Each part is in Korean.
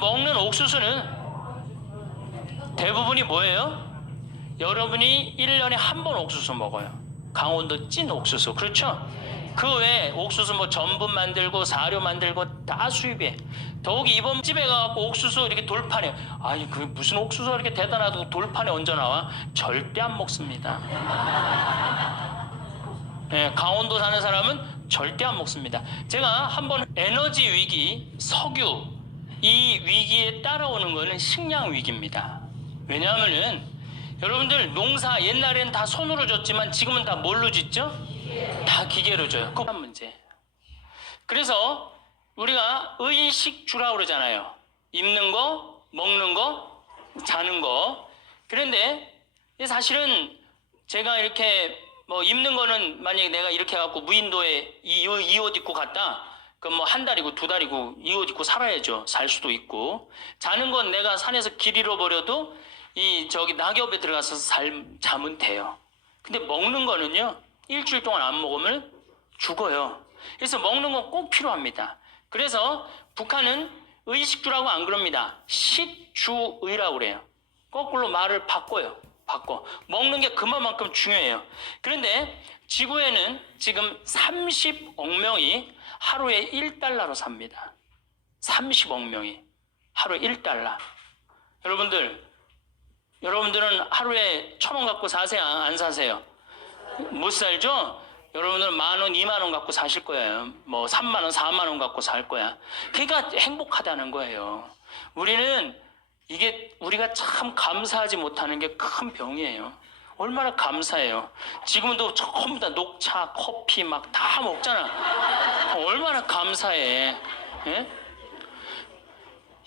먹는 옥수수는 대부분이 뭐예요? 여러분이 1년에 한 번 옥수수 먹어요. 강원도 찐 옥수수. 그렇죠? 그 외에 옥수수 뭐 전분 만들고 사료 만들고 다 수입해. 더욱이 이번 집에 가갖고 옥수수 이렇게 돌판에, 아니 그 무슨 옥수수가 이렇게 대단하다고 돌판에 얹어 나와? 절대 안 먹습니다. 네, 강원도 사는 사람은 절대 안 먹습니다. 제가 한번 에너지 위기, 석유 이 위기에 따라오는 거는 식량 위기입니다. 왜냐하면은 여러분들 농사 옛날엔 다 손으로 졌지만 지금은 다 뭘로 짓죠? 다 기계로 져요. 그건 문제. 그래서 우리가 의식주라고 그러잖아요. 입는 거, 먹는 거, 자는 거. 그런데 사실은 제가 이렇게 뭐 입는 거는 만약에 내가 이렇게 해갖고 무인도에 이 옷 입고 갔다. 그럼 뭐 한 달이고 두 달이고 이 옷 입고 살아야죠. 살 수도 있고. 자는 건 내가 산에서 길 잃어버려도 저기 낙엽에 들어가서 자면 돼요. 근데 먹는 거는요, 일주일 동안 안 먹으면 죽어요. 그래서 먹는 건 꼭 필요합니다. 그래서 북한은 의식주라고 안 그럽니다. 식주의라고 그래요. 거꾸로 말을 바꿔요. 먹는 게 그만큼 중요해요. 그런데 지구에는 지금 30억 명이 하루에 1달러로 삽니다. 30억 명이 하루에 1달러. 여러분들은 하루에 1,000원 갖고 사세요? 안 사세요? 못 살죠? 여러분들은 10,000원, 20,000원 갖고 사실 거예요. 뭐 30,000원, 40,000원 갖고 살 거야. 그러니까 행복하다는 거예요. 우리가 참 감사하지 못하는 게 큰 병이에요. 얼마나 감사해요. 지금도 전부 다 녹차, 커피 막 다 먹잖아. 얼마나 감사해. 예?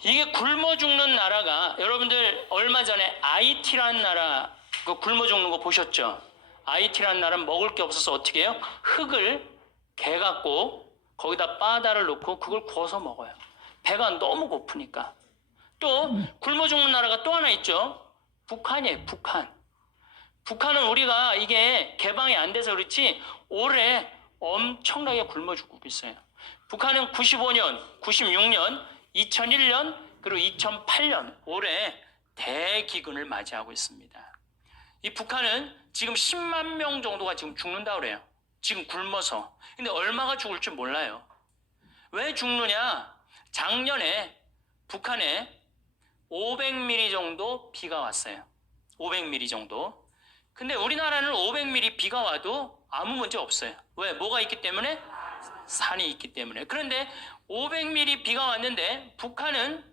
이게 굶어 죽는 나라가, 여러분들 얼마 전에 IT라는 나라 그 굶어 죽는 거 보셨죠? IT라는 나라는 먹을 게 없어서 어떻게 해요? 흙을 개갖고 거기다 바다를 넣고 그걸 구워서 먹어요. 배가 너무 고프니까. 또 굶어 죽는 나라가 또 하나 있죠. 북한이에요. 북한은 우리가 이게 개방이 안 돼서 그렇지 올해 엄청나게 굶어 죽고 있어요. 북한은 95년, 96년, 2001년 그리고 2008년 올해 대기근을 맞이하고 있습니다. 이 북한은 지금 10만 명 정도가 지금 죽는다고 그래요. 지금 굶어서. 근데 얼마가 죽을지 몰라요. 왜 죽느냐? 작년에 북한에 500mm 정도 비가 왔어요. 500mm 정도. 근데 우리나라는 500mm 비가 와도 아무 문제 없어요. 왜? 뭐가 있기 때문에? 산이 있기 때문에. 그런데 500mm 비가 왔는데 북한은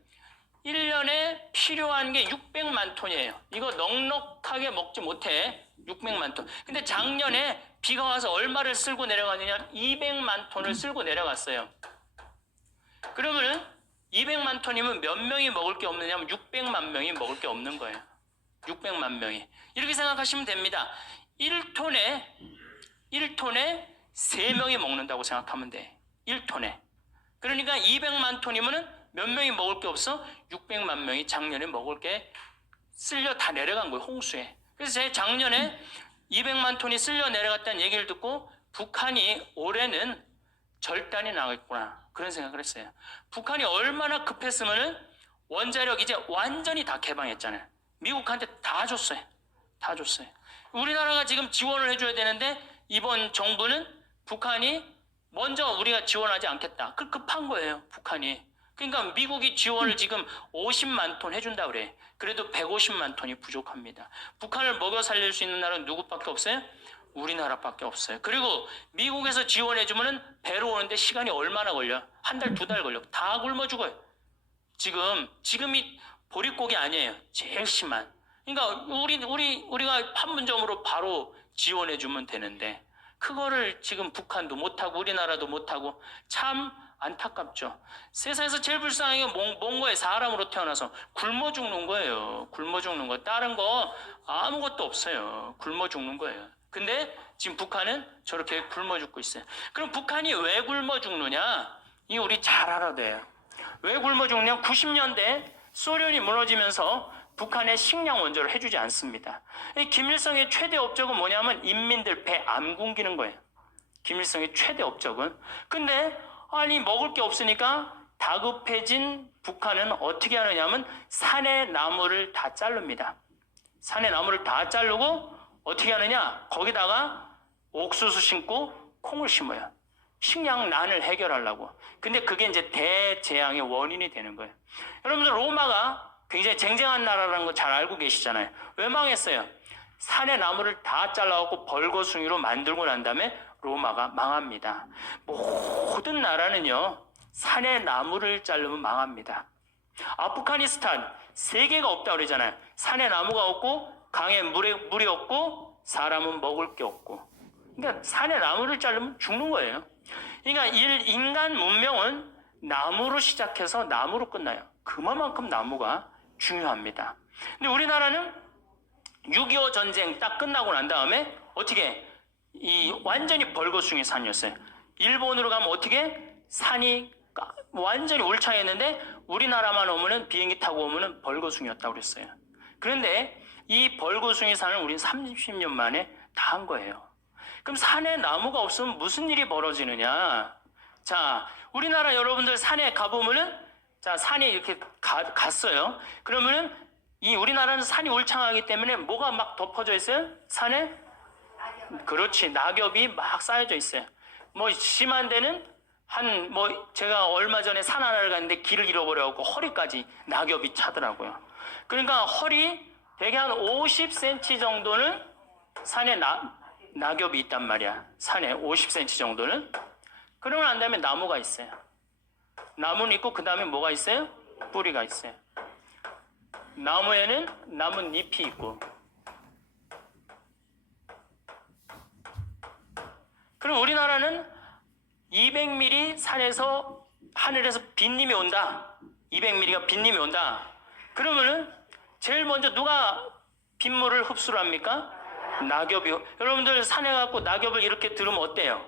1년에 필요한 게 600만 톤이에요. 이거 넉넉하게 먹지 못해. 600만 톤. 근데 작년에 비가 와서 얼마를 쓸고 내려갔느냐? 200만 톤을 쓸고 내려갔어요. 그러면은 200만 톤이면 몇 명이 먹을 게 없느냐면 600만 명이 먹을 게 없는 거예요. 600만 명이. 이렇게 생각하시면 됩니다. 1톤에 3명이 먹는다고 생각하면 돼. 1톤에. 그러니까 200만 톤이면은 몇 명이 먹을 게 없어? 600만 명이 작년에 먹을 게 쓸려 다 내려간 거예요. 홍수에. 그래서 제가 작년에 200만 톤이 쓸려 내려갔다는 얘기를 듣고 북한이 올해는 절단이 나겠구나. 그런 생각을 했어요. 북한이 얼마나 급했으면은 원자력 이제 완전히 다 개방했잖아요. 미국한테 다 줬어요. 우리나라가 지금 지원을 해줘야 되는데 이번 정부는 북한이 먼저 우리가 지원하지 않겠다. 그 급한 거예요. 북한이. 그러니까 미국이 지원을 지금 50만 톤 해준다 그래. 그래도 150만 톤이 부족합니다. 북한을 먹여 살릴 수 있는 나라는 누구밖에 없어요? 우리나라밖에 없어요. 그리고 미국에서 지원해주면은 배로 오는데 시간이 얼마나 걸려? 한 달, 두 달 걸려. 다 굶어 죽어요. 지금이 보릿고기 아니에요. 제일 심한. 그러니까 우리가 판문점으로 바로 지원해주면 되는데 그거를 지금 북한도 못하고 우리나라도 못하고 참 안타깝죠. 세상에서 제일 불쌍한 게 몽고에 사람으로 태어나서 굶어 죽는 거예요. 굶어 죽는 거. 다른 거 아무것도 없어요. 굶어 죽는 거예요. 근데 지금 북한은 저렇게 굶어 죽고 있어요. 그럼 북한이 왜 굶어 죽느냐? 이 우리 잘 알아야 돼요. 왜 굶어 죽느냐? 90년대 소련이 무너지면서 북한에 식량 원조를 해주지 않습니다. 김일성의 최대 업적은 뭐냐면 인민들 배 안 굶기는 거예요. 김일성의 최대 업적은. 근데 아니 먹을 게 없으니까 다급해진 북한은 어떻게 하느냐면 산의 나무를 다 자릅니다. 산의 나무를 다 자르고 어떻게 하느냐? 거기다가 옥수수 심고 콩을 심어요. 식량난을 해결하려고. 근데 그게 이제 대재앙의 원인이 되는 거예요. 여러분들 로마가 굉장히 쟁쟁한 나라라는 거 잘 알고 계시잖아요. 왜 망했어요? 산의 나무를 다 잘라갖고 벌거숭이로 만들고 난 다음에 로마가 망합니다. 모든 나라는요, 산의 나무를 자르면 망합니다. 아프가니스탄 세계가 없다고 그러잖아요. 산에 나무가 없고 강에 물이 없고 사람은 먹을 게 없고. 그러니까 산에 나무를 자르면 죽는 거예요. 그러니까 인간 문명은 나무로 시작해서 나무로 끝나요. 그만큼 나무가 중요합니다. 근데 우리나라는 6.25 전쟁 딱 끝나고 난 다음에 어떻게 완전히 벌거숭이 산이었어요. 일본으로 가면 어떻게 산이 완전히 울창했는데 우리나라만 오면은 비행기 타고 오면은 벌거숭이였다고 그랬어요. 그런데 이 벌거숭이 산을 우린 30년 만에 다 한 거예요. 그럼 산에 나무가 없으면 무슨 일이 벌어지느냐? 자, 우리나라 여러분들 산에 가보면은 자, 산에 이렇게 갔어요. 그러면은 우리나라는 산이 울창하기 때문에 뭐가 막 덮어져 있어요? 산에? 그렇지. 낙엽이 막 쌓여져 있어요. 뭐 심한 데는 제가 얼마 전에 산 하나를 갔는데 길을 잃어버려갖고 허리까지 낙엽이 차더라고요. 그러니까 대개 한 50cm 정도는 산에 낙엽이 있단 말이야. 산에 50cm 정도는. 그러고 난 다음에 나무가 있어요. 나무는 있고 그 다음에 뭐가 있어요? 뿌리가 있어요. 나무에는 나뭇잎이 있고. 그럼 우리나라는 200mm 산에서 하늘에서 빗님이 온다. 200mm가 빗님이 온다. 그러면은 제일 먼저 누가 빗물을 흡수를 합니까? 낙엽이요. 여러분들 산에 가고 낙엽을 이렇게 들으면 어때요?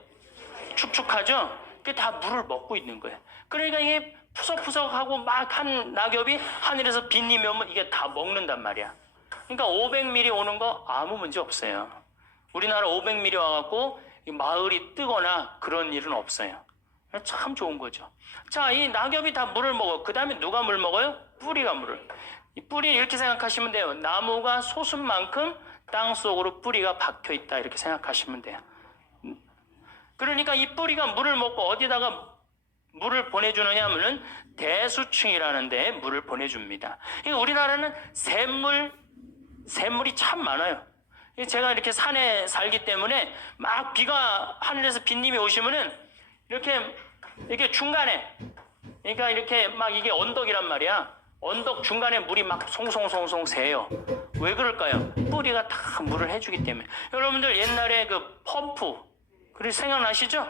축축하죠? 그게 다 물을 먹고 있는 거예요. 그러니까 이게 푸석푸석하고 막 한 낙엽이 하늘에서 빗님이 오면 이게 다 먹는단 말이야. 그러니까 500mm 오는 거 아무 문제 없어요. 우리나라 500mm 와갖고 마을이 뜨거나 그런 일은 없어요. 참 좋은 거죠. 자, 이 낙엽이 다 물을 먹어. 그 다음에 누가 물 먹어요? 뿌리가 물을. 이 뿌리 이렇게 생각하시면 돼요. 나무가 솟은 만큼 땅 속으로 뿌리가 박혀 있다 이렇게 생각하시면 돼요. 그러니까 이 뿌리가 물을 먹고 어디다가 물을 보내주느냐 하면은 대수층이라는 데에 물을 보내줍니다. 그러니까 우리나라는 샘물이 참 많아요. 제가 이렇게 산에 살기 때문에 막 비가 하늘에서 빗님이 오시면은 이렇게 중간에 그러니까 이렇게 막 이게 언덕이란 말이야. 언덕 중간에 물이 막 송송송송 새요. 왜 그럴까요? 뿌리가 다 물을 해주기 때문에. 여러분들 옛날에 그 펌프 그리고 생각나시죠?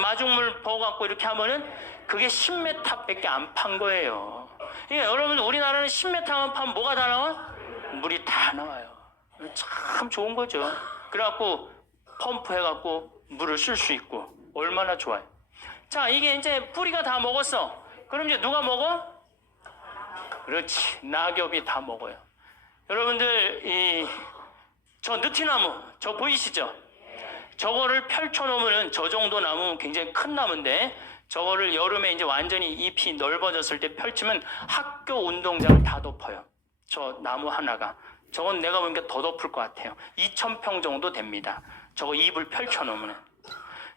마중물 부어갖고 이렇게 하면은 그게 10m밖에 안 판 거예요. 그러니까 여러분들 우리나라는 10m만 파면 뭐가 다 나와? 물이 다 나와요. 참 좋은 거죠. 그래갖고 펌프 해갖고 물을 쓸 수 있고 얼마나 좋아요. 자, 이게 이제 뿌리가 다 먹었어. 그럼 이제 누가 먹어? 그렇지. 낙엽이 다 먹어요. 여러분들 저 느티나무 저 보이시죠? 저거를 펼쳐놓으면 저 정도 나무는 굉장히 큰 나무인데 저거를 여름에 이제 완전히 잎이 넓어졌을 때 펼치면 학교 운동장을 다 덮어요. 저 나무 하나가. 저건 내가 보니까 더 덮을 것 같아요. 2,000평 정도 됩니다. 저거 잎을 펼쳐놓으면.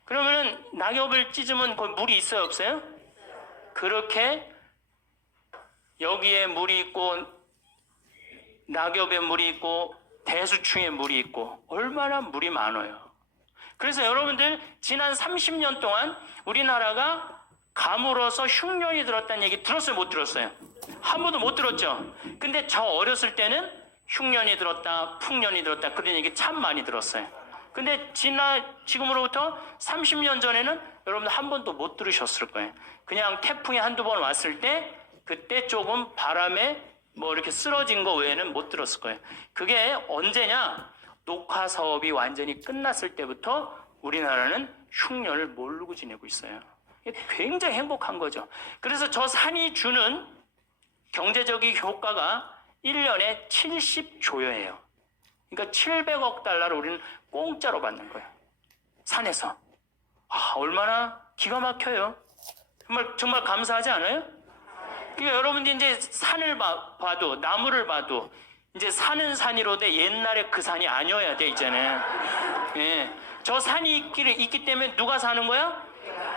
그러면은 낙엽을 찢으면 거기 물이 있어요, 없어요? 그렇게 여기에 물이 있고 낙엽에 물이 있고 대수충에 물이 있고 얼마나 물이 많아요. 그래서 여러분들 지난 30년 동안 우리나라가 가물어서 흉년이 들었다는 얘기 들었어요, 못 들었어요? 한 번도 못 들었죠? 근데 저 어렸을 때는 흉년이 들었다, 풍년이 들었다 그런 얘기 참 많이 들었어요. 근데 지금으로부터 30년 전에는 여러분들 한 번도 못 들으셨을 거예요. 그냥 태풍이 한두 번 왔을 때 그때 조금 바람에 뭐 이렇게 쓰러진 거 외에는 못 들었을 거예요. 그게 언제냐? 녹화 사업이 완전히 끝났을 때부터 우리나라는 흉년을 모르고 지내고 있어요. 굉장히 행복한 거죠. 그래서 저 산이 주는 경제적인 효과가 1년에 70조여예요. 그러니까 700억 달러를 우리는 공짜로 받는 거예요. 산에서. 얼마나 기가 막혀요. 정말 감사하지 않아요? 그러니까 여러분들이 이제 산을 봐도, 나무를 봐도, 이제 산은 산이로되 옛날에 그 산이 아니어야 돼, 이제는. 예. 저 산이 있기 때문에 누가 사는 거야?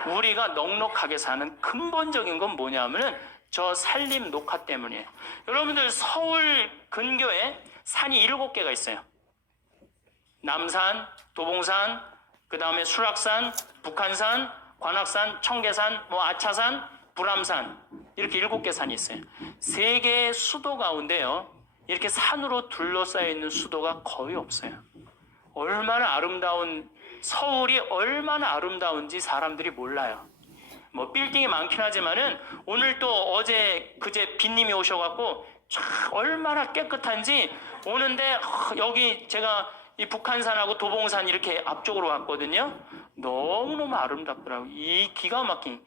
우리가 넉넉하게 사는 근본적인 건 뭐냐면은 저 산림 녹화 때문이에요. 여러분들 서울 근교에 산이 7개가 있어요. 남산, 도봉산, 그 다음에 수락산, 북한산, 관악산, 청계산, 아차산, 불암산, 이렇게 7개 산이 있어요. 3개의 수도 가운데요, 이렇게 산으로 둘러싸여 있는 수도가 거의 없어요. 얼마나 아름다운, 서울이 얼마나 아름다운지 사람들이 몰라요. 빌딩이 많긴 하지만은 오늘 또 어제 그제 빈님이 오셔갖고 얼마나 깨끗한지 오는데, 여기 제가 이 북한산하고 도봉산 이렇게 앞쪽으로 왔거든요. 너무너무 아름답더라고요. 이 기가 막힌,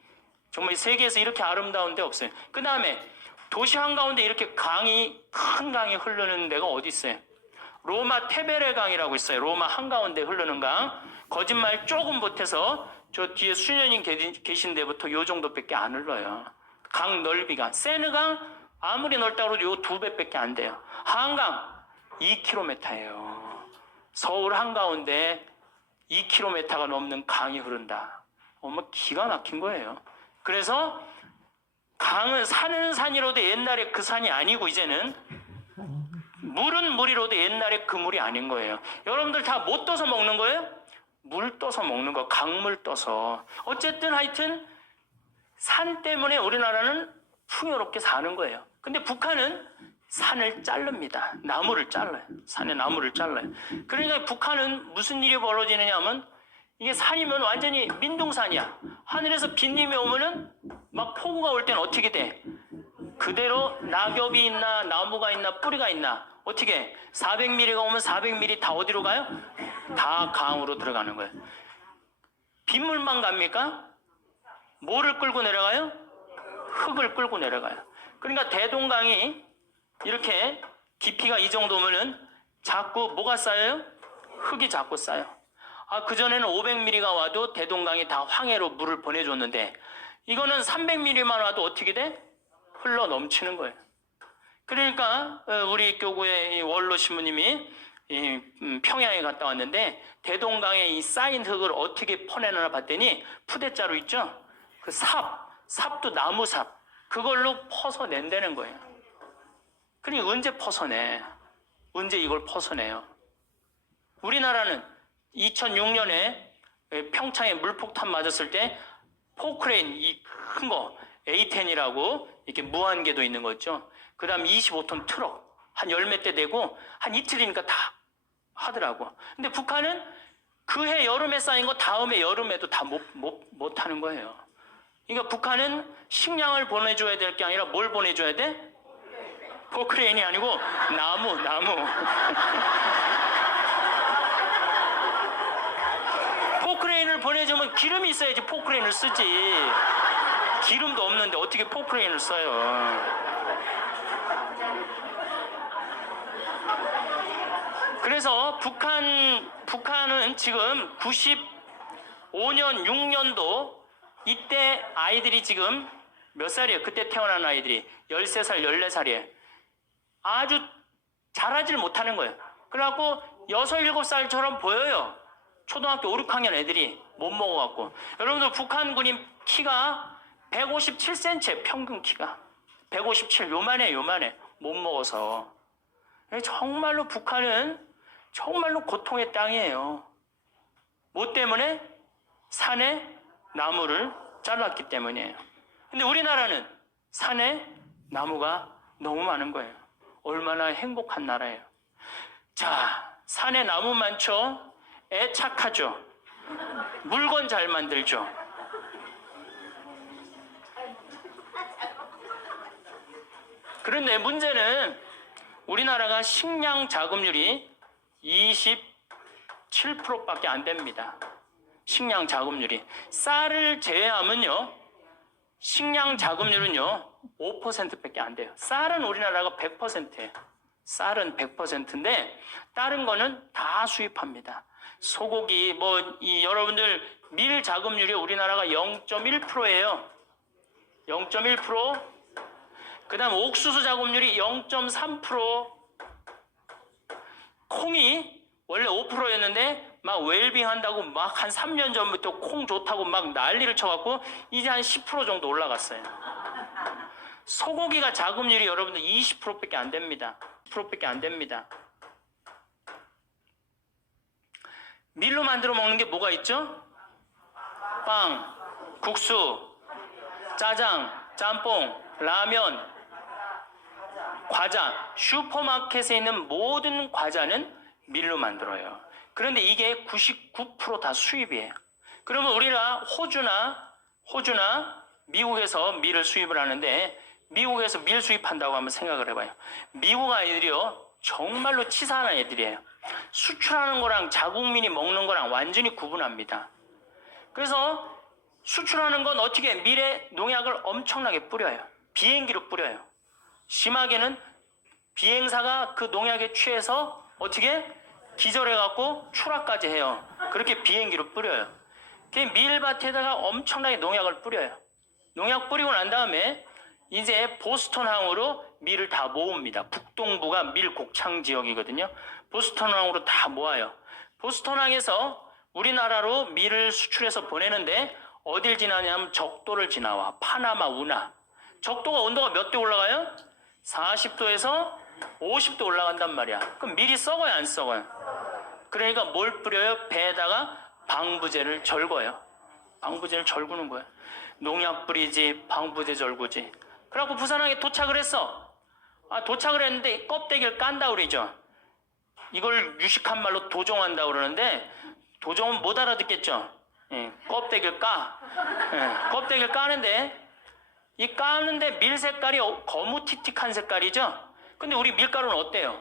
정말 세계에서 이렇게 아름다운 데 없어요. 그 다음에 도시 한가운데 이렇게 큰 강이 흐르는 데가 어디 있어요? 로마 테베레 강이라고 있어요. 로마 한가운데 흐르는 강. 거짓말 조금 못해서 저 뒤에 수녀님 계신 데부터 요 정도밖에 안 흘러요. 강 넓이가. 세느강 아무리 넓다고 해도 요 2배밖에 안 돼요. 한강 2km예요. 서울 한가운데 2km가 넘는 강이 흐른다. 기가 막힌 거예요. 그래서 강은 산은 산이로도 옛날에 그 산이 아니고, 이제는 물은 물이로도 옛날에 그 물이 아닌 거예요. 여러분들 다 못 떠서 먹는 거예요? 물 떠서 먹는 거, 강물 떠서. 어쨌든 하여튼 산 때문에 우리나라는 풍요롭게 사는 거예요. 근데 북한은 산을 자릅니다. 나무를 잘라요. 산에 나무를 잘라요. 그러니까 북한은 무슨 일이 벌어지느냐 하면, 이게 산이면 완전히 민둥산이야. 하늘에서 빗님이 오면은 막 폭우가 올 때는 어떻게 돼? 그대로 낙엽이 있나 나무가 있나 뿌리가 있나 어떻게 400mm가 오면 400mm 다 어디로 가요? 다 강으로 들어가는 거예요. 빗물만 갑니까? 뭐를 끌고 내려가요? 흙을 끌고 내려가요. 그러니까 대동강이 이렇게 깊이가 이 정도면은 자꾸 뭐가 쌓여요? 흙이 자꾸 쌓여. 그전에는 500mm가 와도 대동강이 다 황해로 물을 보내줬는데, 이거는 300mm만 와도 어떻게 돼? 흘러 넘치는 거예요. 그러니까 우리 교구의 원로 신부님이 평양에 갔다 왔는데, 대동강에 이 쌓인 흙을 어떻게 퍼내나 봤더니 푸대자루 있죠? 그 삽도 나무삽, 그걸로 퍼서 낸다는 거예요. 그러니 언제 퍼서내? 언제 이걸 퍼서내요? 우리나라는 2006년에 평창에 물폭탄 맞았을 때 포크레인, 이 큰 거 A10이라고 이렇게 무한궤도 있는 거 있죠. 그 다음 25톤 트럭 한 10몇 대 되고 한 이틀이니까 다 하더라고. 근데 북한은 그해 여름에 쌓인 거 다음에 여름에도 다 못 하는 거예요. 그러니까 북한은 식량을 보내줘야 될 게 아니라 뭘 보내줘야 돼? 포크레인이 아니고 나무. 포크레인을 보내주면 기름이 있어야지 포크레인을 쓰지. 기름도 없는데 어떻게 포크레인을 써요? 그래서 북한은 지금 95년, 6년도 이때 아이들이 지금 몇 살이에요? 그때 태어난 아이들이 13살, 14살이에요. 아주 자라질 못하는 거예요. 그래갖고 6, 7살처럼 보여요. 초등학교 5, 6학년 애들이 못 먹어갖고. 여러분들 북한군인 키가 157cm, 평균 키가 157, 요만해. 못 먹어서. 정말로 북한은 정말로 고통의 땅이에요. 뭐 때문에? 산에 나무를 잘랐기 때문이에요. 근데 우리나라는 산에 나무가 너무 많은 거예요. 얼마나 행복한 나라예요. 자, 산에 나무 많죠? 애 착하죠? 물건 잘 만들죠? 그런데 문제는 우리나라가 식량 자급률이 27%밖에 안 됩니다. 식량 자급률이. 쌀을 제외하면요, 식량 자급률은요 5%밖에 안 돼요. 쌀은 우리나라가 100%예요. 쌀은 100%인데 다른 거는 다 수입합니다. 소고기, 여러분들 밀 자급률이 우리나라가 0.1%예요. 0.1%. 그 다음 옥수수 작업률이 0.3%. 콩이 원래 5%였는데 막 웰빙 한다고 막 한 3년 전부터 콩 좋다고 막 난리를 쳐갖고 이제 한 10% 정도 올라갔어요. 소고기가 작업률이 여러분들 20%밖에 안 됩니다. 10%밖에 안 됩니다. 밀로 만들어 먹는 게 뭐가 있죠? 빵, 국수, 짜장, 짬뽕, 라면, 과자. 슈퍼마켓에 있는 모든 과자는 밀로 만들어요. 그런데 이게 99% 다 수입이에요. 그러면 우리가 호주나 미국에서 밀을 수입을 하는데 미국에서 밀 수입한다고 한번 생각을 해봐요. 미국 아이들이요 정말로 치사한 애들이에요. 수출하는 거랑 자국민이 먹는 거랑 완전히 구분합니다. 그래서 수출하는 건 어떻게 밀에 농약을 엄청나게 뿌려요. 비행기로 뿌려요. 심하게는 비행사가 그 농약에 취해서 어떻게 기절해갖고 추락까지 해요. 그렇게 비행기로 뿌려요. 밀밭에다가 엄청나게 농약을 뿌려요. 농약 뿌리고 난 다음에 이제 보스턴항으로 밀을 다 모읍니다. 북동부가 밀 곡창 지역이거든요. 보스턴항으로 다 모아요. 보스턴항에서 우리나라로 밀을 수출해서 보내는데 어딜 지나냐면 적도를 지나와. 파나마, 운하. 적도가 온도가 몇 도 올라가요? 40도에서 50도 올라간단 말이야. 그럼 밀이 썩어요, 안 썩어요? 그러니까 뭘 뿌려요? 배에다가 방부제를 절거요. 방부제를 절구는 거예요. 농약 뿌리지, 방부제 절구지. 그래갖고 부산항에 도착을 했어. 도착을 했는데 껍데기를 깐다 그러죠. 이걸 유식한 말로 도종한다 그러는데 도종은 못 알아듣겠죠. 껍데기를 까. 껍데기를 까는데 이 까는데 밀 색깔이 거무튀틱한 색깔이죠. 근데 우리 밀가루는 어때요?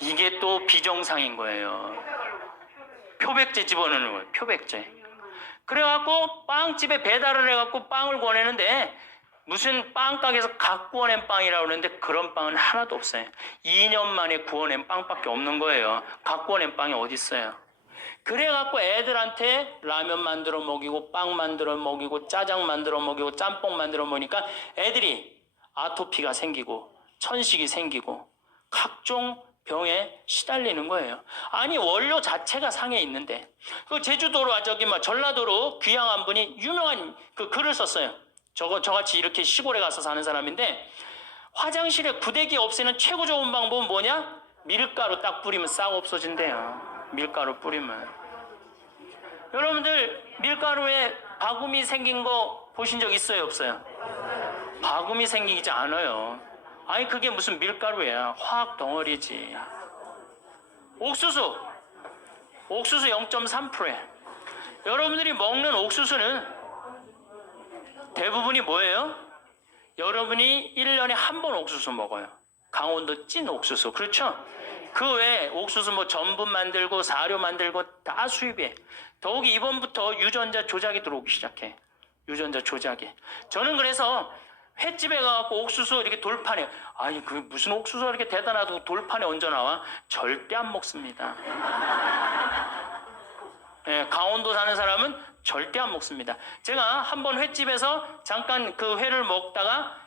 이게 또 비정상인 거예요. 표백제 집어넣는 거예요. 표백제. 그래갖고 빵집에 배달을 해갖고 빵을 권했는데 무슨 빵가게에서 각 구워낸 빵이라고 그러는데 그런 빵은 하나도 없어요. 2년 만에 구워낸 빵밖에 없는 거예요. 각 구워낸 빵이 어디 있어요? 그래갖고 애들한테 라면 만들어 먹이고 빵 만들어 먹이고 짜장 만들어 먹이고 짬뽕 만들어 먹으니까 애들이 아토피가 생기고 천식이 생기고 각종 병에 시달리는 거예요. 아니 원료 자체가 상해 있는데 그 제주도로 전라도로 귀향한 분이 유명한 그 글을 썼어요. 저같이 이렇게 시골에 가서 사는 사람인데 화장실에 구데기 없애는 최고 좋은 방법은 뭐냐? 밀가루 딱 뿌리면 싹 없어진대요. 밀가루 뿌리면. 여러분들 밀가루에 바구미 생긴 거 보신 적 있어요, 없어요? 바구미 생기지 않아요. 아니 그게 무슨 밀가루야. 화학 덩어리지. 옥수수 0.3%에 여러분들이 먹는 옥수수는 대부분이 뭐예요? 여러분이 1년에 한 번 옥수수 먹어요. 강원도 찐 옥수수. 그렇죠? 그 외에 옥수수 뭐 전분 만들고 사료 만들고 다 수입해. 더욱이 이번부터 유전자 조작이 들어오기 시작해. 유전자 조작이. 저는 그래서 횟집에 가갖고 옥수수 이렇게 돌판에 아니 그 무슨 옥수수가 이렇게 대단하다고 돌판에 얹어 나와? 절대 안 먹습니다. 강원도 사는 사람은 절대 안 먹습니다. 제가 한번 횟집에서 잠깐 그 회를 먹다가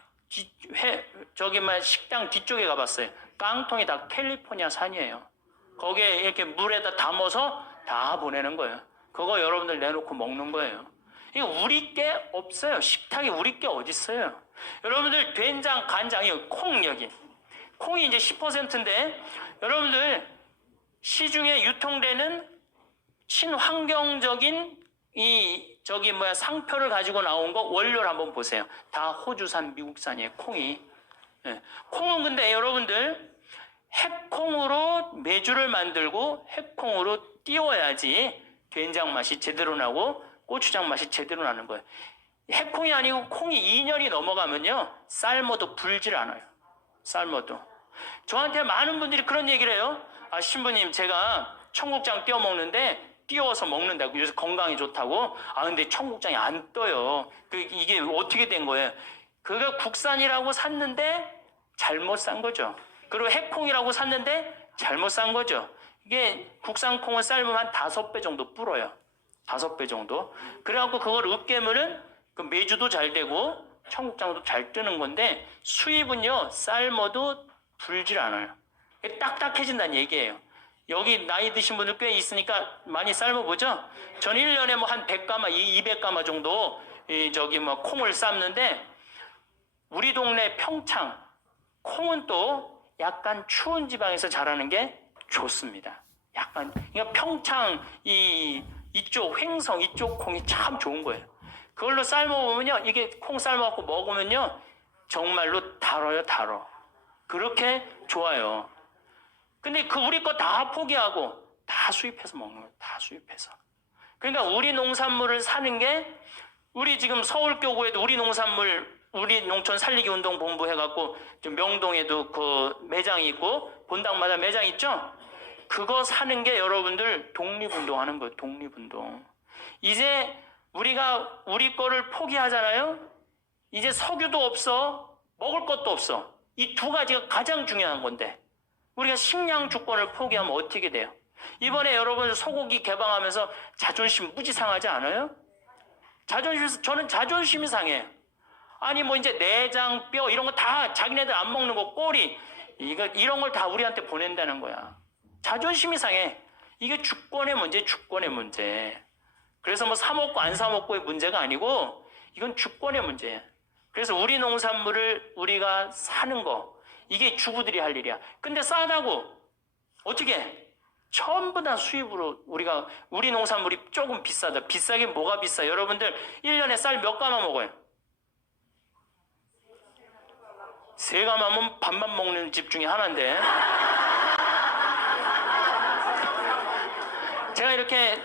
식당 뒤쪽에 가봤어요. 깡통이 다 캘리포니아 산이에요. 거기에 이렇게 물에다 담아서 다 보내는 거예요. 그거 여러분들 내놓고 먹는 거예요. 이거 우리 게 없어요. 식탁에 우리 게 어디 있어요? 여러분들 된장, 간장이 콩 여기. 콩이 이제 10%인데 여러분들 시중에 유통되는 친환경적인 상표를 가지고 나온 거 원료를 한번 보세요. 다 호주산, 미국산이에요. 콩이. 콩은 근데 여러분들 핵콩으로 메주를 만들고 핵콩으로 띄워야지 된장 맛이 제대로 나고 고추장 맛이 제대로 나는 거예요. 핵콩이 아니고 콩이 2년이 넘어가면요 삶아도 불질 않아요. 삶아도. 저한테 많은 분들이 그런 얘기를 해요. 신부님 제가 청국장 띄워 먹는데 띄워서 먹는다고 요새 건강에 좋다고. 근데 청국장이 안 떠요. 이게 어떻게 된 거예요? 그거 국산이라고 샀는데 잘못 산 거죠. 그리고 핵콩이라고 샀는데 잘못 산 거죠. 이게 국산 콩을 삶으면 한 5배 정도 불어요. 5배 정도. 그래갖고 그걸 으깨면은 그 메주도 잘 되고 청국장도 잘 뜨는 건데 수입은요 삶아도 불질 않아요. 딱딱해진다는 얘기예요. 여기 나이 드신 분들 꽤 있으니까 많이 삶아보죠. 전 1년에 뭐 한 100가마, 200가마 정도 콩을 삶는데 우리 동네 평창 콩은 또 약간 추운 지방에서 자라는 게 좋습니다. 약간 그러니까 평창 이쪽 횡성 이쪽 콩이 참 좋은 거예요. 그걸로 삶아보면요 이게 콩 삶아갖고 먹으면요 정말로 달아요. 그렇게 좋아요. 근데 우리 거 다 포기하고 다 수입해서 먹는 거예요. 다 수입해서. 그러니까 우리 농산물을 사는 게 우리 지금 서울교구에도 우리 농촌 살리기 운동 본부 해갖고 명동에도 그 매장이 있고 본당마다 매장 있죠? 그거 사는 게 여러분들 독립운동 하는 거예요. 독립운동. 이제 우리가 우리 거를 포기하잖아요? 이제 석유도 없어. 먹을 것도 없어. 이 두 가지가 가장 중요한 건데 우리가 식량 주권을 포기하면 어떻게 돼요? 이번에 여러분 소고기 개방하면서 자존심 무지 상하지 않아요? 저는 자존심이 상해요. 아니 뭐 이제 내장, 뼈 이런 거 다 자기네들 안 먹는 거 꼬리 이런 걸 다 우리한테 보낸다는 거야. 자존심이 상해. 이게 주권의 문제. 그래서 뭐 사 먹고 안 사 먹고의 문제가 아니고 이건 주권의 문제야. 그래서 우리 농산물을 우리가 사는 거 이게 주부들이 할 일이야. 근데 싸다고 어떻게 해? 전부 다 수입으로 우리 농산물이 조금 비싸다. 비싸긴 뭐가 비싸? 여러분들 1년에 쌀 몇 가마 먹어요? 3가마면 밥만 먹는 집 중에 하나인데 제가 이렇게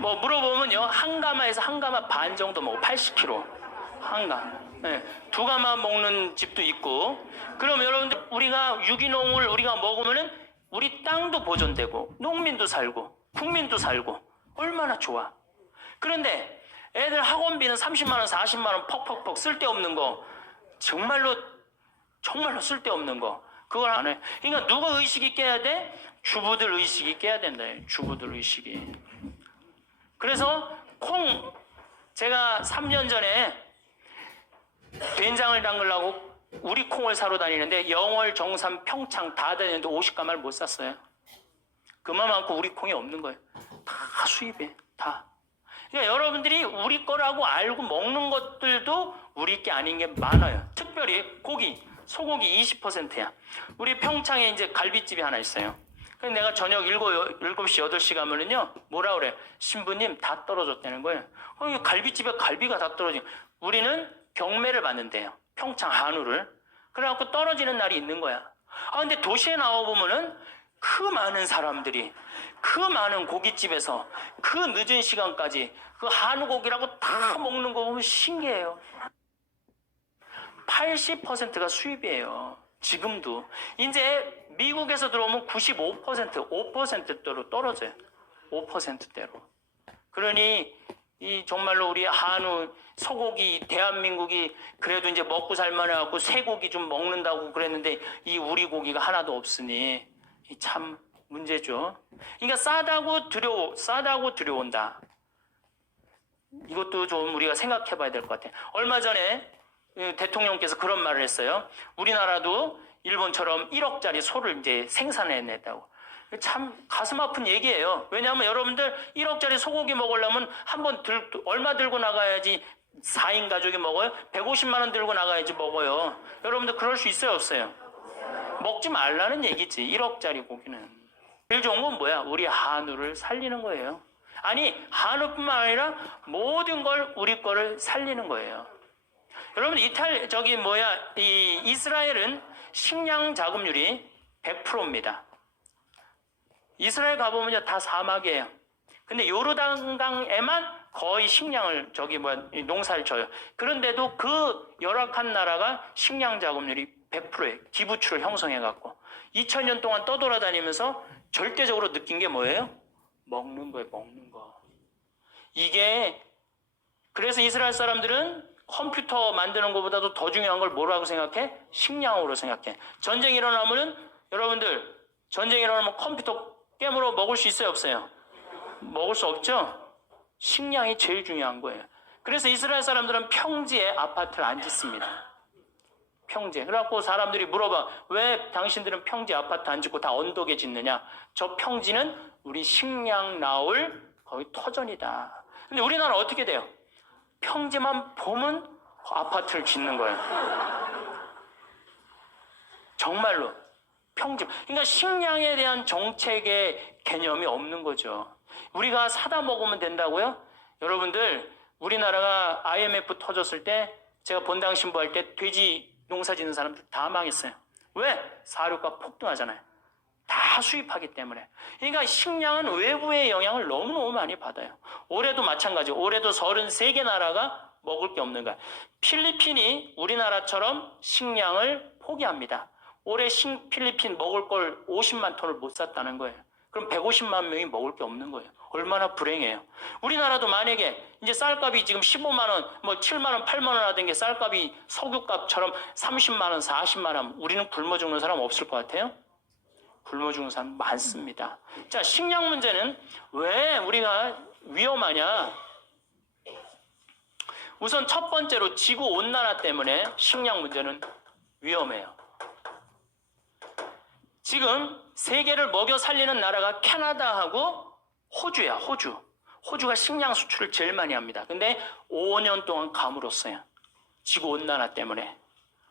물어보면요 1가마에서 1가마 반 정도 먹어. 80kg 1가마. 네, 2가마 먹는 집도 있고. 그럼 여러분들 우리가 유기농을 우리가 먹으면은 우리 땅도 보존되고 농민도 살고 국민도 살고 얼마나 좋아. 그런데 애들 학원비는 30만 원 40만 원 퍽퍽퍽 쓸데없는 거 정말로 쓸데없는 거 그걸 안 해. 그러니까 누가 의식이 깨야 돼? 주부들 의식이 깨야 된다. 주부들 의식이. 그래서 제가 3년 전에 된장을 담그려고 우리 콩을 사러 다니는데 영월, 정산, 평창 다 다니는데 50가마를 못 샀어요. 그만큼 우리 콩이 없는 거예요. 다 수입해. 다. 그러니까 여러분들이 우리 거라고 알고 먹는 것들도 우리 게 아닌 게 많아요. 특별히 소고기 20%야. 우리 평창에 이제 갈비집이 하나 있어요. 그래서 내가 저녁 7시, 8시 가면은요, 뭐라 그래? 신부님 다 떨어졌다는 거예요. 갈비집에 갈비가 다 떨어지고. 우리는 경매를 받는데요. 평창 한우를. 그래갖고 떨어지는 날이 있는 거야. 근데 도시에 나와보면은 그 많은 사람들이 그 많은 고깃집에서 그 늦은 시간까지 그 한우 고기라고 다 먹는 거 보면 신기해요. 80%가 수입이에요. 지금도. 이제 미국에서 들어오면 95%, 5%대로 떨어져요. 5%대로. 그러니 정말로 우리 한우, 소고기, 대한민국이 그래도 이제 먹고 살만해갖고 쇠고기 좀 먹는다고 그랬는데 이 우리 고기가 하나도 없으니 참 문제죠. 그러니까 싸다고 들여온다. 이것도 좀 우리가 생각해 봐야 될 것 같아요. 얼마 전에 대통령께서 그런 말을 했어요. 우리나라도 일본처럼 1억짜리 소를 이제 생산해냈다고. 참 가슴 아픈 얘기예요. 왜냐하면 여러분들 1억짜리 소고기 먹으려면 얼마 들고 나가야지 4인 가족이 먹어요? 150만 원 들고 나가야지 먹어요. 여러분들 그럴 수 있어요, 없어요? 먹지 말라는 얘기지. 1억짜리 고기는. 제일 좋은 건 뭐야? 우리 한우를 살리는 거예요. 아니 한우뿐만 아니라 모든 걸 우리 거를 살리는 거예요. 여러분 이스라엘은 식량 자급률이 100%입니다. 이스라엘 가보면요 다 사막이에요. 근데 요르단강에만 거의 식량을 농사를 져요. 그런데도 그 열악한 나라가 식량 자급률이 100%예요. 기부추를 형성해갖고 2000년 동안 떠돌아다니면서 절대적으로 느낀 게 뭐예요? 먹는 거예요. 먹는 거. 이게 그래서 이스라엘 사람들은 컴퓨터 만드는 것보다도 더 중요한 걸 뭐라고 생각해? 식량으로 생각해. 전쟁이 일어나면 컴퓨터 깨물어 먹을 수 있어요? 없어요? 먹을 수 없죠? 식량이 제일 중요한 거예요. 그래서 이스라엘 사람들은 평지에 아파트를 안 짓습니다. 평지에. 그래갖고 사람들이 물어봐. 왜 당신들은 평지 아파트 안 짓고 다 언덕에 짓느냐? 저 평지는 우리 식량 나올 거의 터전이다. 근데 우리나라 어떻게 돼요? 평지만 보면 아파트를 짓는 거예요. 정말로. 평지. 그러니까 식량에 대한 정책의 개념이 없는 거죠. 우리가 사다 먹으면 된다고요? 여러분들, 우리나라가 IMF 터졌을 때 제가 본당 신부할 때 돼지 농사 짓는 사람들 다 망했어요. 왜? 사료가 폭등하잖아요. 다 수입하기 때문에. 그러니까 식량은 외부의 영향을 너무너무 많이 받아요. 올해도 마찬가지. 올해도 33개 나라가 먹을 게 없는 거야. 필리핀이 우리나라처럼 식량을 포기합니다. 올해 필리핀 먹을 걸 50만 톤을 못 샀다는 거예요. 그럼 150만 명이 먹을 게 없는 거예요. 얼마나 불행해요. 우리나라도 만약에 이제 쌀값이 지금 15만 원, 뭐 7만 원, 8만 원 하던 게 쌀값이 석유값처럼 30만 원, 40만 원, 우리는 굶어 죽는 사람 없을 것 같아요? 굶어 죽는 사람 많습니다. 자, 식량 문제는 왜 우리가 위험하냐? 우선 첫 번째로 지구 온난화 때문에 식량 문제는 위험해요. 지금 세계를 먹여 살리는 나라가 캐나다하고 호주야, 호주. 호주가 식량 수출을 제일 많이 합니다. 근데 5년 동안 가물었어요. 지구온난화 때문에.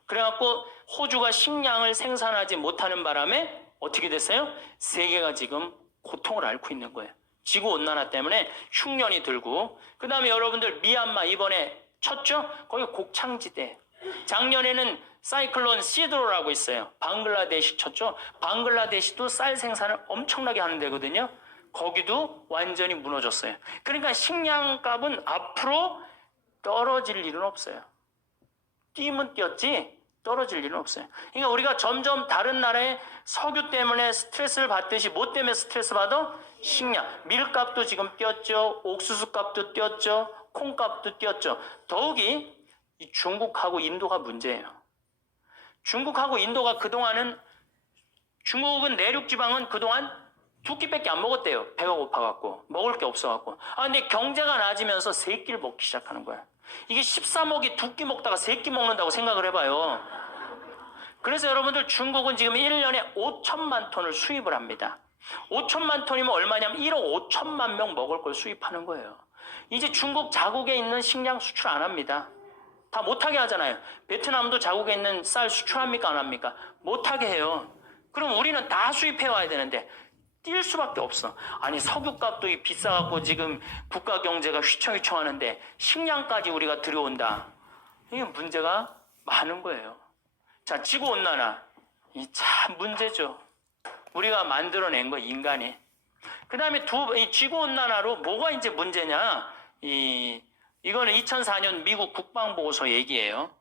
그래갖고 호주가 식량을 생산하지 못하는 바람에 어떻게 됐어요? 세계가 지금 고통을 앓고 있는 거예요. 지구온난화 때문에 흉년이 들고. 그 다음에 여러분들 미얀마 이번에 쳤죠? 거기 곡창지대. 작년에는 사이클론 시드로라고 있어요. 방글라데시 쳤죠? 방글라데시도 쌀 생산을 엄청나게 하는 데거든요. 거기도 완전히 무너졌어요. 그러니까 식량값은 앞으로 떨어질 일은 없어요. 뛰면 뛰었지 떨어질 일은 없어요. 그러니까 우리가 점점 다른 나라의 석유 때문에 스트레스를 받듯이 뭐 때문에 스트레스 받아? 식량. 밀값도 지금 뛰었죠. 옥수수 값도 뛰었죠. 콩값도 뛰었죠. 더욱이 이 중국하고 인도가 문제예요. 중국하고 인도가 그동안은 중국은 내륙 지방은 그동안 두 끼밖에 안 먹었대요. 배가 고파갖고 먹을 게 없어갖고. 근데 경제가 나아지면서 세 끼를 먹기 시작하는 거야. 이게 13억이 두 끼 먹다가 세 끼 먹는다고 생각을 해봐요. 그래서 여러분들 중국은 지금 1년에 5천만 톤을 수입을 합니다. 5천만 톤이면 얼마냐면 1억 5천만 명 먹을 걸 수입하는 거예요. 이제 중국 자국에 있는 식량 수출 안 합니다. 다 못하게 하잖아요. 베트남도 자국에 있는 쌀 수출합니까? 안 합니까? 못하게 해요. 그럼 우리는 다 수입해 와야 되는데 뛸 수밖에 없어. 아니 석유값도 비싸갖고 지금 국가 경제가 휘청휘청하는데 식량까지 우리가 들여온다. 이게 문제가 많은 거예요. 자, 지구온난화. 이 참 문제죠. 우리가 만들어낸 거 인간이. 그 다음에 이 지구온난화로 뭐가 이제 문제냐. 이거는 2004년 미국 국방보고서 얘기예요.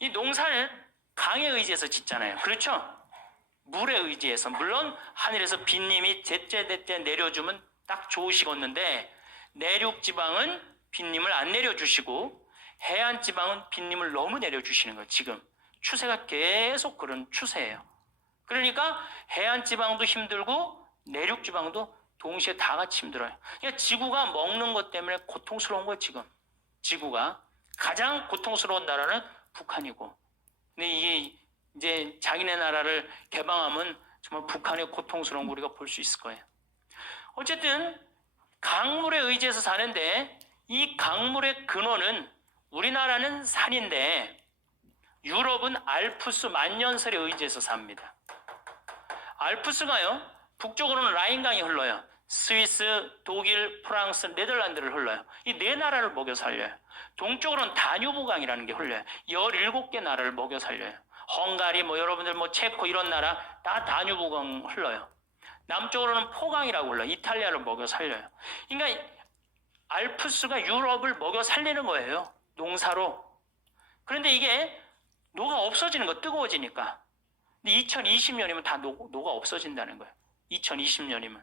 이 농사는 강에 의지해서 짓잖아요. 그렇죠? 물에 의지해서. 물론 하늘에서 빗님이 제때제때 내려주면 딱 좋으시겠는데 내륙 지방은 빗님을 안 내려주시고 해안 지방은 빗님을 너무 내려주시는 거예요. 지금 추세가 계속 그런 추세예요. 그러니까 해안 지방도 힘들고 내륙 지방도 동시에 다 같이 힘들어요. 그러니까 지구가 먹는 것 때문에 고통스러운 거예요. 지금 지구가 가장 고통스러운 나라는 북한이고. 근데 이게 이제 자기네 나라를 개방하면 정말 북한의 고통스러운 거 우리가 볼 수 있을 거예요. 어쨌든 강물에 의지해서 사는데 이 강물의 근원은 우리나라는 산인데 유럽은 알프스 만년설에 의지해서 삽니다. 알프스가요, 북쪽으로는 라인강이 흘러요. 스위스, 독일, 프랑스, 네덜란드를 흘러요. 이 네 나라를 먹여 살려요. 동쪽으로는 다뉴브강이라는 게 흘러요. 17개 나라를 먹여 살려요. 헝가리, 여러분들 체코 이런 나라 다 다뉴브강 흘러요. 남쪽으로는 포강이라고 흘러요. 이탈리아를 먹여 살려요. 그러니까 알프스가 유럽을 먹여 살리는 거예요. 농사로. 그런데 이게 노가 없어지는 거, 뜨거워지니까. 근데 2020년이면 다 노가 없어진다는 거예요. 2020년이면.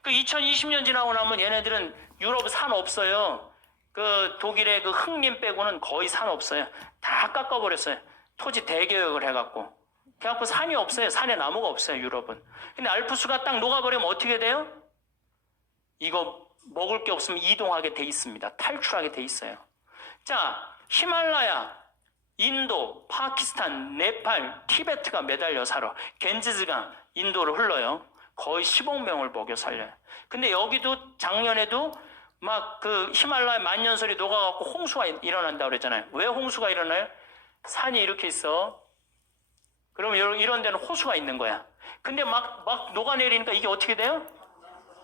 그 2020년 지나고 나면 얘네들은 유럽 산 없어요. 그 독일의 그 흑림 빼고는 거의 산 없어요. 다 깎아버렸어요. 토지 대개혁을 해갖고. 그래갖고 산이 없어요. 산에 나무가 없어요, 유럽은. 근데 알프스가 딱 녹아버리면 어떻게 돼요? 이거 먹을 게 없으면 이동하게 돼 있습니다. 탈출하게 돼 있어요. 자, 히말라야, 인도, 파키스탄, 네팔, 티베트가 매달려 살아. 겐지스강 인도로 흘러요. 거의 10억 명을 먹여 살려요. 근데 여기도 작년에도 막 그 히말라야 만년설이 녹아갖고 홍수가 일어난다 그랬잖아요. 왜 홍수가 일어나요? 산이 이렇게 있어. 그러면 이런 데는 호수가 있는 거야. 근데 막 녹아내리니까 이게 어떻게 돼요?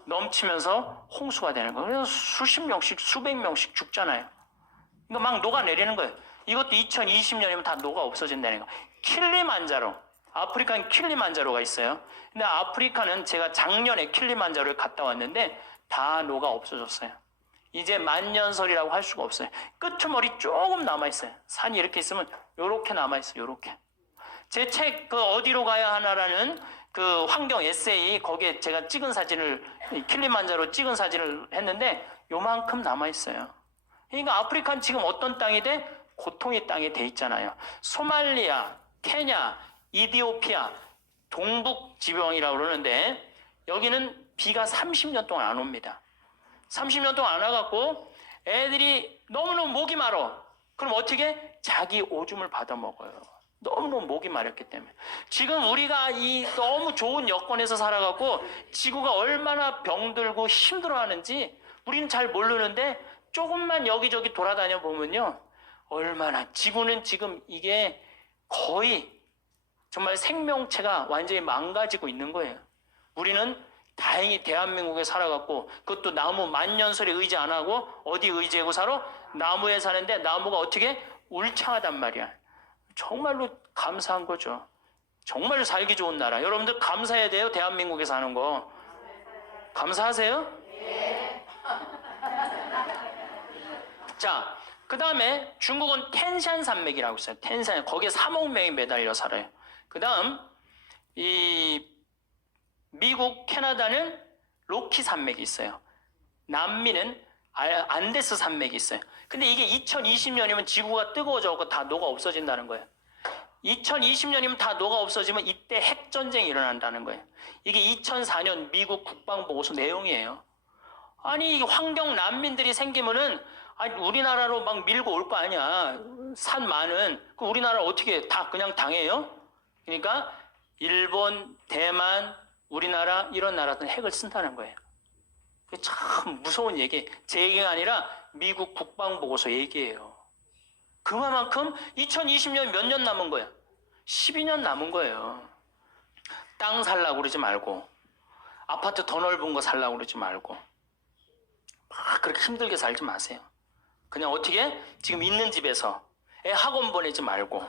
넘치면서 홍수가 되는 거예요. 그래서 수십 명씩, 수백 명씩 죽잖아요. 그러니까 막 녹아내리는 거예요. 이것도 2020년이면 다 녹아 없어진다는 거. 킬리만자로, 아프리카는 킬리만자로가 있어요. 근데 아프리카는 제가 작년에 킬리만자로를 갔다 왔는데 다 녹아 없어졌어요. 이제 만년설이라고 할 수가 없어요. 끄트머리 조금 남아있어요. 산이 이렇게 있으면 요렇게 남아있어요. 요렇게. 제 책 그 어디로 가야 하나라는 그 환경 에세이, 거기에 제가 찍은 사진을, 킬리만자로 찍은 사진을 했는데 요만큼 남아있어요. 그러니까 아프리카는 지금 어떤 땅이 돼? 고통의 땅이 돼 있잖아요. 소말리아, 케냐, 이디오피아, 동북 지방이라고 그러는데 여기는 비가 30년 동안 안 옵니다. 30년 동안 안 와갖고 애들이 너무너무 목이 마르. 그럼 어떻게? 자기 오줌을 받아 먹어요. 너무너무 목이 마렸기 때문에. 지금 우리가 이 너무 좋은 여건에서 살아갖고 지구가 얼마나 병들고 힘들어하는지 우리는 잘 모르는데 조금만 여기저기 돌아다녀 보면요, 얼마나 지구는 지금 이게 거의 정말 생명체가 완전히 망가지고 있는 거예요. 우리는 다행히 대한민국에 살아갖고 그것도 나무 만년설에 의지 안 하고 어디 의지하고 살아? 나무에 사는데 나무가 어떻게? 울창하단 말이야. 정말로 감사한 거죠. 정말로 살기 좋은 나라. 여러분들 감사해야 돼요. 대한민국에 사는 거. 감사하세요? 네. 자, 그 다음에 중국은 텐산 산맥이라고 있어요. 텐산. 거기에 3억 명이 매달려 살아요. 그 다음 이 미국, 캐나다는 로키 산맥이 있어요. 남미는 안데스 산맥이 있어요. 근데 이게 2020년이면 지구가 뜨거워져서 다 녹아 없어진다는 거예요. 2020년이면 다 녹아 없어지면 이때 핵전쟁이 일어난다는 거예요. 이게 2004년 미국 국방보고서 내용이에요. 아니, 이게 환경 난민들이 생기면은 아니, 우리나라로 막 밀고 올 거 아니야. 산 많은. 그 우리나라 어떻게 다 그냥 당해요? 그러니까 일본, 대만, 우리나라 이런 나라들은 핵을 쓴다는 거예요. 그게 참 무서운 얘기. 제 얘기가 아니라 미국 국방보고서 얘기예요. 그만큼 2020년 몇 년 남은 거예요? 12년 남은 거예요. 땅 살라고 그러지 말고, 아파트 더 넓은 거 살라고 그러지 말고, 막 그렇게 힘들게 살지 마세요. 그냥 어떻게? 지금 있는 집에서 애 학원 보내지 말고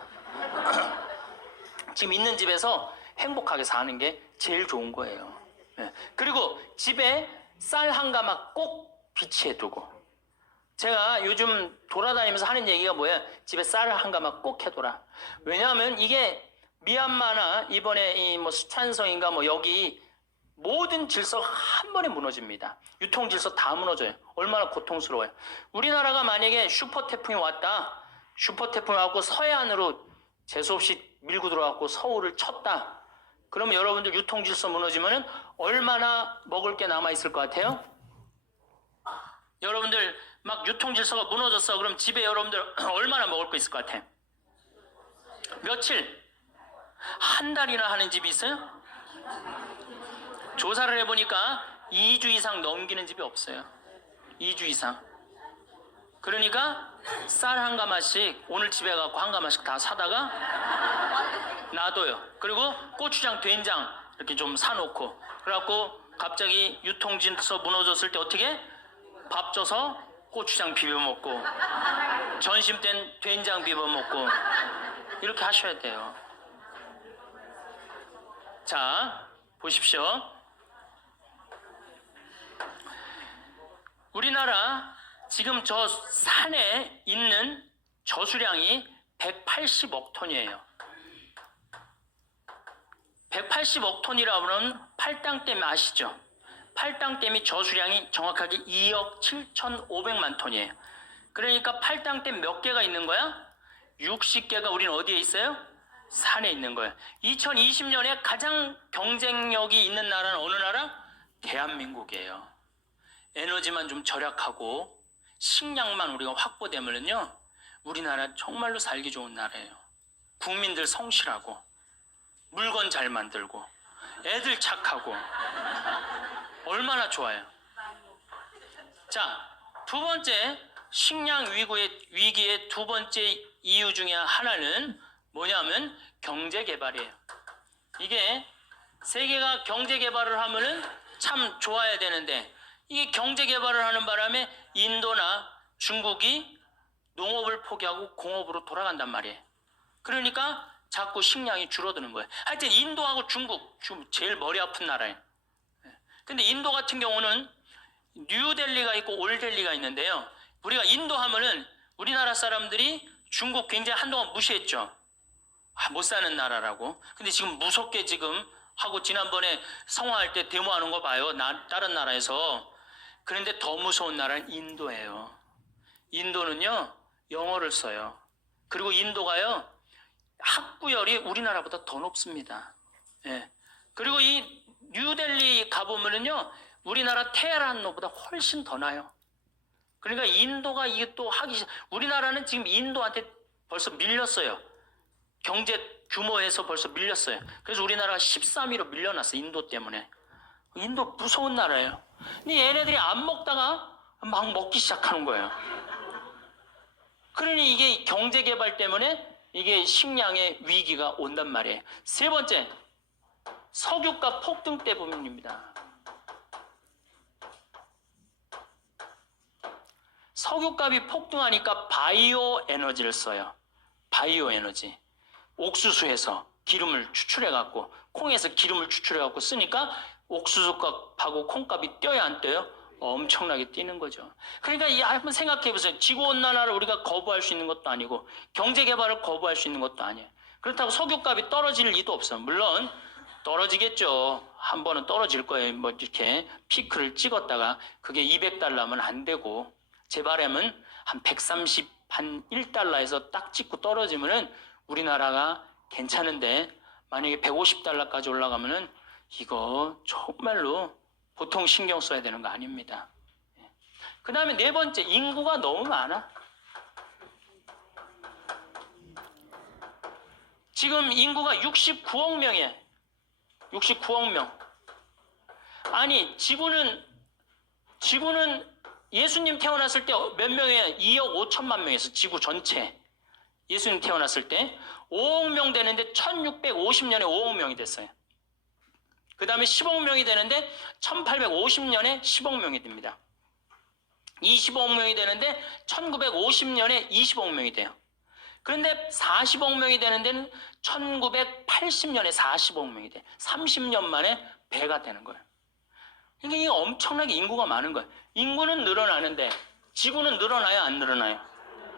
지금 있는 집에서 행복하게 사는 게 제일 좋은 거예요. 그리고 집에 쌀 한 가마 꼭 비치해 두고. 제가 요즘 돌아다니면서 하는 얘기가 뭐예요? 집에 쌀을 한 가마 꼭 해둬라. 왜냐하면 이게 미얀마나 이번에 이 뭐 수촨성인가 뭐 여기 모든 질서가 한 번에 무너집니다. 유통 질서 다 무너져요. 얼마나 고통스러워요. 우리나라가 만약에 슈퍼 태풍이 왔다. 슈퍼 태풍이 왔고 서해안으로 재수없이 밀고 들어왔고 서울을 쳤다. 그러면 여러분들 유통 질서 무너지면은 얼마나 먹을 게 남아 있을 것 같아요? 여러분들 막 유통 질서가 무너졌어. 그럼 집에 여러분들 얼마나 먹을 거 있을 것 같아? 며칠? 한 달이나 하는 집이 있어요? 조사를 해보니까 2주 이상 넘기는 집이 없어요. 2주 이상. 그러니까 쌀 한 가마씩 오늘 집에 가고 한 가마씩 다 사다가 놔둬요. 그리고 고추장, 된장 이렇게 좀 사놓고, 그래갖고 갑자기 유통질서 무너졌을 때 어떻게? 밥 줘서 고추장 비벼 먹고, 점심 땐 된장 비벼 먹고, 이렇게 하셔야 돼요. 자, 보십시오. 우리나라 지금 저 산에 있는 저수량이 180억 톤이에요. 180억 톤이라고 하면 팔당댐 아시죠? 팔당댐이 저수량이 정확하게 2억 7,500만 톤이에요. 그러니까 팔당댐 몇 개가 있는 거야? 60개가 우리는 어디에 있어요? 산에 있는 거예요. 2020년에 가장 경쟁력이 있는 나라는 어느 나라? 대한민국이에요. 에너지만 좀 절약하고 식량만 우리가 확보되면요, 우리나라 정말로 살기 좋은 나라예요. 국민들 성실하고 물건 잘 만들고 애들 착하고 얼마나 좋아요. 자, 두 번째 식량 위기의 두 번째 이유 중에 하나는 뭐냐면 경제 개발이에요. 이게 세계가 경제 개발을 하면은 참 좋아야 되는데 이게 경제 개발을 하는 바람에 인도나 중국이 농업을 포기하고 공업으로 돌아간단 말이에요. 그러니까 자꾸 식량이 줄어드는 거예요. 하여튼 인도하고 중국 제일 머리 아픈 나라예요. 근데 인도 같은 경우는 뉴델리가 있고 올델리가 있는데요. 우리가 인도 하면은 우리나라 사람들이 중국 굉장히 한동안 무시했죠. 못 사는 나라라고. 근데 지금 무섭게 지금 하고 지난번에 성화할 때 데모하는 거 봐요. 다른 나라에서. 그런데 더 무서운 나라는 인도예요. 인도는요, 영어를 써요. 그리고 인도가요, 학구열이 우리나라보다 더 높습니다. 예. 그리고 이 뉴델리 가보면은요, 우리나라 테헤란로보다 훨씬 더 나요. 그러니까 인도가 이게 또 우리나라는 지금 인도한테 벌써 밀렸어요. 경제 규모에서 벌써 밀렸어요. 그래서 우리나라가 13위로 밀려났어요. 인도 때문에. 인도 무서운 나라예요. 근데 얘네들이 안 먹다가 막 먹기 시작하는 거예요. 그러니 이게 경제 개발 때문에 이게 식량의 위기가 온단 말이에요. 세 번째, 석유값 폭등 때문입니다. 석유값이 폭등하니까 바이오 에너지를 써요. 바이오 에너지. 옥수수에서 기름을 추출해갖고, 콩에서 기름을 추출해갖고 쓰니까 옥수수값하고 콩값이 뛰어야 안 뛰어요? 엄청나게 뛰는 거죠. 그러니까 한번 생각해보세요. 지구온난화를 우리가 거부할 수 있는 것도 아니고 경제개발을 거부할 수 있는 것도 아니에요. 그렇다고 석유값이 떨어질 리도 없어요. 물론 떨어지겠죠. 한 번은 떨어질 거예요. 뭐 이렇게 피크를 찍었다가 그게 200달러면 안 되고 제 바람은 한 130, 한 1달러에서 딱 찍고 떨어지면은 우리나라가 괜찮은데 만약에 150달러까지 올라가면은 이거 정말로 보통 신경 써야 되는 거 아닙니다. 그 다음에 네 번째, 인구가 너무 많아. 지금 인구가 69억 명이에요. 69억 명. 아니, 지구는 예수님 태어났을 때 몇 명이에요? 2억 5천만 명에서 지구 전체. 예수님 태어났을 때 5억 명 되는데 1650년에 5억 명이 됐어요. 그 다음에 10억 명이 되는데 1850년에 10억 명이 됩니다. 20억 명이 되는데 1950년에 20억 명이 돼요. 그런데 40억 명이 되는 데는 1980년에 40억 명이 돼요. 30년 만에 배가 되는 거예요. 그러니까 이게 엄청나게 인구가 많은 거예요. 인구는 늘어나는데 지구는 늘어나요? 안 늘어나요?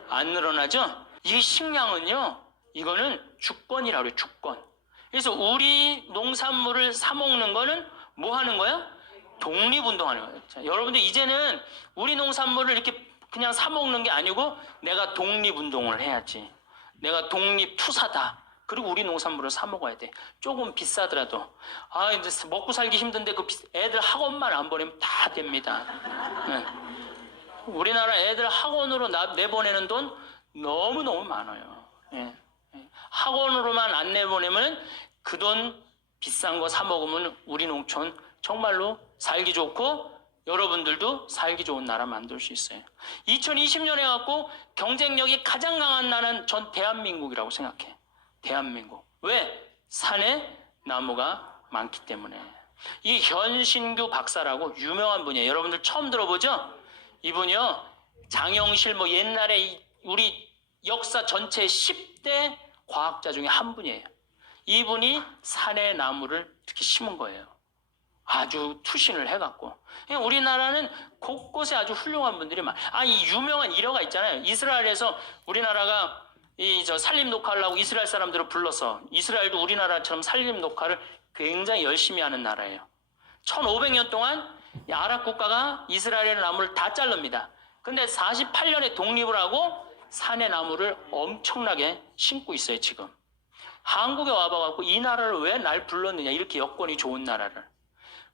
안 늘어나죠? 이 식량은요, 이거는 주권이라고 그래요. 주권. 그래서 우리 농산물을 사 먹는 거는 뭐 하는 거야? 독립운동하는 거예요. 자, 여러분들 이제는 우리 농산물을 이렇게 그냥 사 먹는 게 아니고 내가 독립운동을 해야지. 내가 독립투사다. 그리고 우리 농산물을 사 먹어야 돼. 조금 비싸더라도. 이제 먹고 살기 힘든데 그 애들 학원만 안 보내면 다 됩니다. 네. 우리나라 애들 학원으로 내보내는 돈 너무너무 많아요. 예. 학원으로만 안 내보내면 그 돈 비싼 거 사 먹으면 우리 농촌 정말로 살기 좋고 여러분들도 살기 좋은 나라 만들 수 있어요. 2020년에 갖고 경쟁력이 가장 강한 나라는 전 대한민국이라고 생각해. 대한민국. 왜? 산에 나무가 많기 때문에. 이 현신규 박사라고 유명한 분이에요. 여러분들 처음 들어보죠? 이분이요, 장영실 뭐 옛날에 우리 역사 전체 10대 과학자 중에 한 분이에요. 이분이 산에 나무를 이렇게 심은 거예요. 아주 투신을 해갖고. 우리나라는 곳곳에 아주 훌륭한 분들이 많아요. 이 유명한 일화가 있잖아요. 이스라엘에서 우리나라가 산림 녹화하려고 이스라엘 사람들을 불러서, 이스라엘도 우리나라처럼 산림 녹화를 굉장히 열심히 하는 나라예요. 1500년 동안 아랍 국가가 이스라엘의 나무를 다 자릅니다. 근데 48년에 독립을 하고 산의 나무를 엄청나게 심고 있어요, 지금. 한국에 와봐갖고 이 나라를 왜 날 불렀느냐, 이렇게 여건이 좋은 나라를.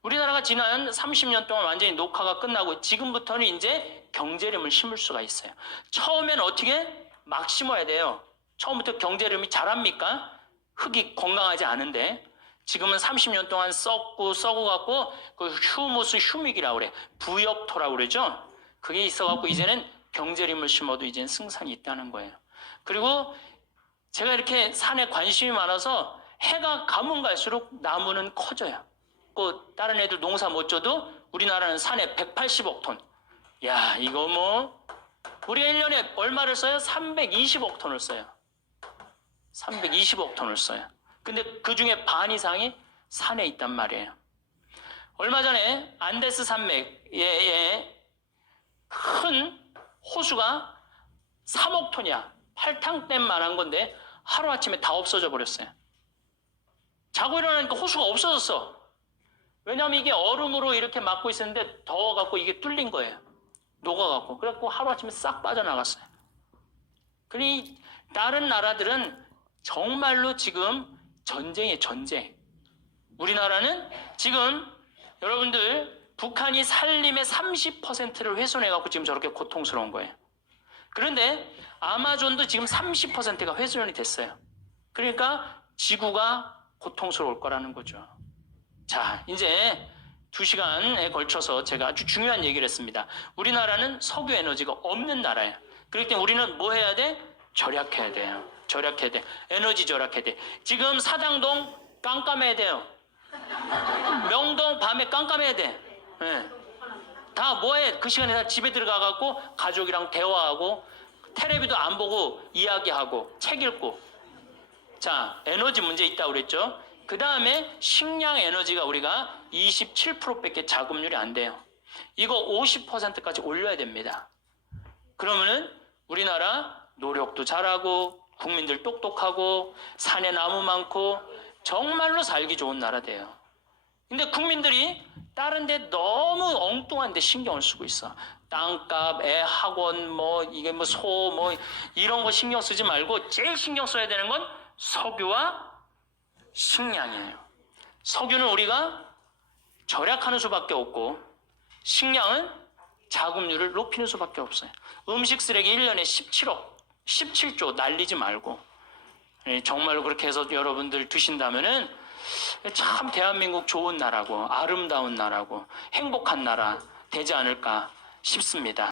우리나라가 지난 30년 동안 완전히 녹화가 끝나고 지금부터는 이제 경제림을 심을 수가 있어요. 처음엔 어떻게? 막 심어야 돼요. 처음부터 경제림이 자랍니까? 흙이 건강하지 않은데. 지금은 30년 동안 썩어갖고 그 휴무스 휴믹이라고 그래. 부엽토라고 그러죠. 그게 있어갖고 이제는 경제림을 심어도 이제는 승산이 있다는 거예요. 그리고 제가 이렇게 산에 관심이 많아서 해가 가면 갈수록 나무는 커져요. 그 다른 애들 농사 못 져도 우리나라는 산에 180억 톤. 야, 이거 뭐 우리가 1년에 얼마를 써요? 320억 톤을 써요. 320억 톤을 써요. 근데 그 중에 반 이상이 산에 있단 말이에요. 얼마 전에 안데스 산맥에 큰 호수가 3억 톤이야. 팔탕댐만한 건데 하루아침에 다 없어져 버렸어요. 자고 일어나니까 호수가 없어졌어. 왜냐하면 이게 얼음으로 이렇게 막고 있었는데 더워갖고 이게 뚫린 거예요. 녹아갖고. 그래갖고 하루아침에 싹 빠져나갔어요. 그러니 다른 나라들은 정말로 지금 전쟁이에요, 전쟁. 우리나라는 지금 여러분들 북한이 산림의 30%를 훼손해갖고 지금 저렇게 고통스러운 거예요. 그런데 아마존도 지금 30%가 훼손이 됐어요. 그러니까 지구가 고통스러울 거라는 거죠. 자, 이제 2시간에 걸쳐서 제가 아주 중요한 얘기를 했습니다. 우리나라는 석유 에너지가 없는 나라예요. 그렇기 때문에 우리는 뭐 해야 돼? 절약해야 돼요. 절약해야 돼. 에너지 절약해야 돼. 지금 사당동 깜깜해야 돼요. 명동 밤에 깜깜해야 돼. 네. 다 뭐해? 그 시간에 다 집에 들어가갖고 가족이랑 대화하고 텔레비도 안 보고 이야기하고 책 읽고. 자, 에너지 문제 있다고 그랬죠? 그 다음에 식량 에너지가 우리가 27%밖에 자급률이 안 돼요. 이거 50%까지 올려야 됩니다. 그러면은 우리나라 노력도 잘하고 국민들 똑똑하고 산에 나무 많고 정말로 살기 좋은 나라 돼요. 근데 국민들이 다른 데 너무 엉뚱한 데 신경을 쓰고 있어. 땅값, 애 학원, 이게 소, 이런 거 신경 쓰지 말고 제일 신경 써야 되는 건 석유와 식량이에요. 석유는 우리가 절약하는 수밖에 없고 식량은 자급률을 높이는 수밖에 없어요. 음식 쓰레기 1년에 17조 날리지 말고 정말로 그렇게 해서 여러분들 드신다면은 참 대한민국 좋은 나라고 아름다운 나라고 행복한 나라 되지 않을까 싶습니다.